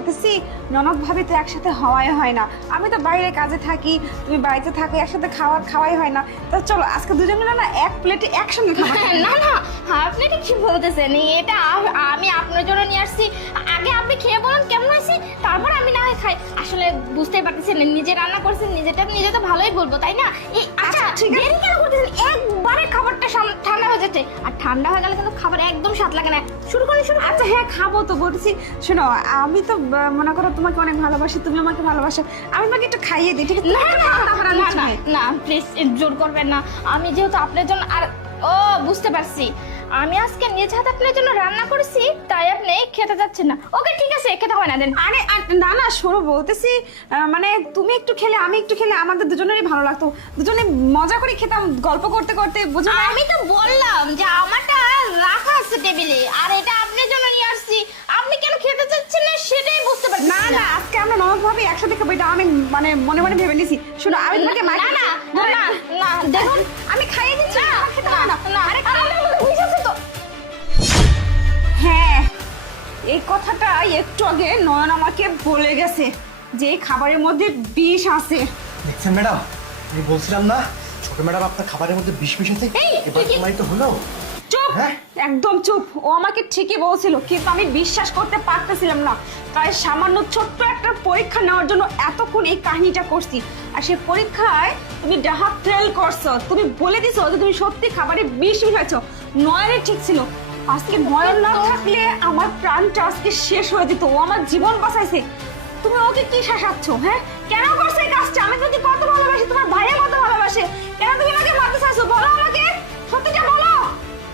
বলতেছি ননদ ভাবি তো একসাথে হওয়াই হয় না। আমি তো বাইরে কাজে থাকি, তুমি বাড়িতে থাকো, একসাথে খাওয়াই হয় না। তো চলো আজকে দুজন মিলে না এক প্লেটে একসঙ্গে খাবো। না না, আপনি এটা কি বলতেছেন? এটা আমি আপনার জন্য নিয়ে আসছি। আগে আপনি খেয়ে বলুন কেমন হয়েছে, তারপর আমি না হয় খাই। আসলে বুঝতেই পারতেছেন, নিজে রান্না করছেন, নিজেটা নিজে তো ভালোই বলবো, তাই না? আচ্ছা ঠিক আছে। দেরি কেন করতেছেন? একবারে খাবারটা ঠান্ডা হয়ে যাচ্ছে, আর ঠান্ডা হয়ে গেলে কিন্তু খাবার একদম স্বাদ লাগে না। শুরু করুন। আচ্ছা হ্যাঁ খাবো তো বলতেছি। শোনো আমি তো মনে করো তোমাকে অনেক ভালোবাসি, তুমি আমাকে ভালোবাসো, আমি তোমাকে একটু খাইয়ে দিই, ঠিক আছে? না না তারপর আমি না না খাই। না, প্লিজ জোর করবেন না। আমি যেহেতু আপনার জন্য আর ও বুঝতে পারছি, আমি আজকে নিজ হাতে আপনার জন্য রান্না করেছি, তাই আপনি খেতে যাচ্ছেন না। ওকে ঠিক আছে, খেতে হবে না দেন। আরে না না শোনো বলতেছি, মানে তুমি একটু খেলে আমি একটু খেলে আমাদের দুজনেরই ভালো লাগতো, দুজনে মজা করে খেতাম গল্প করতে করতে, বুঝো না? আমি তো বললাম যে আমারটা রাখা আছে টেবিলে, আর এটা আপনার জন্য নিয়ে আসছি। আপনি কেন খেতে চাচ্ছেন না সেটাই বুঝতে পারছি না না আজকে আমরা ননদ ভাবি একসাথে খাবো, এটা আমি মানে মনে মনে ভেবে নিছি। শোনো আমি তোমাকে না না না না না, দেখুন আমি খাইয়ে দিচ্ছি, না আমার খেতে হবে না। না, আরে বুঝেছি তো। হ্যাঁ এই কথাটা একটু আগে নয়ন আমাকে বলে গেছে যে এই খাবারের মধ্যে বিষ আছে। দেখছেন ম্যাডাম, আমি বলছিলাম না ছোট ম্যাডাম আপনার খাবারের মধ্যে বিষ মিশাতে। এবার তোমারই তো হলো। চুপ, হ্যাঁ? একদম চুপ। ও আমাকে ঠিকই বলছিল, কিন্তু আমি বিশ্বাস করতে পারতেছিলাম না। তাই সামান্য ছোট্ট একটা পরীক্ষা নেওয়ার জন্য এতক্ষণ এই কাহিনীটা করছি। আর সেই পরীক্ষায় তুমি ডাহা ফেল করছো, তুমি বলে দিছো যে তুমি সত্যি খাবারে বিষ মিশাইছো। নয়নের ঠিক ছিল, আজকে নয়ন না থাকলে আমার প্রাণটা আজকে শেষ হয়ে যেত। ও আমার জীবন বাঁচাইছে, তুমি ওকে কি শাসাচ্ছ? হ্যাঁ কেন করছো এই কাজটা? আমি তোমাকে কত ভালোবাসি, তোমার ভাইয়া কত ভালোবাসে, কেন তুমি আমাকে মারতে চাইছো? বলো আমাকে, সত্যিটা বলো।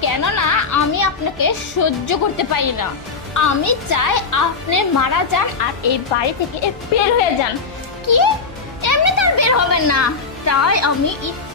কেননা আমি আপনাকে সহ্য করতে পারি না। আমি চাই আপনি মারা যান আর এই বাড়ি থেকে বের হয়ে যান। কি এমনি তো আর বের হবেন না, তাই আমি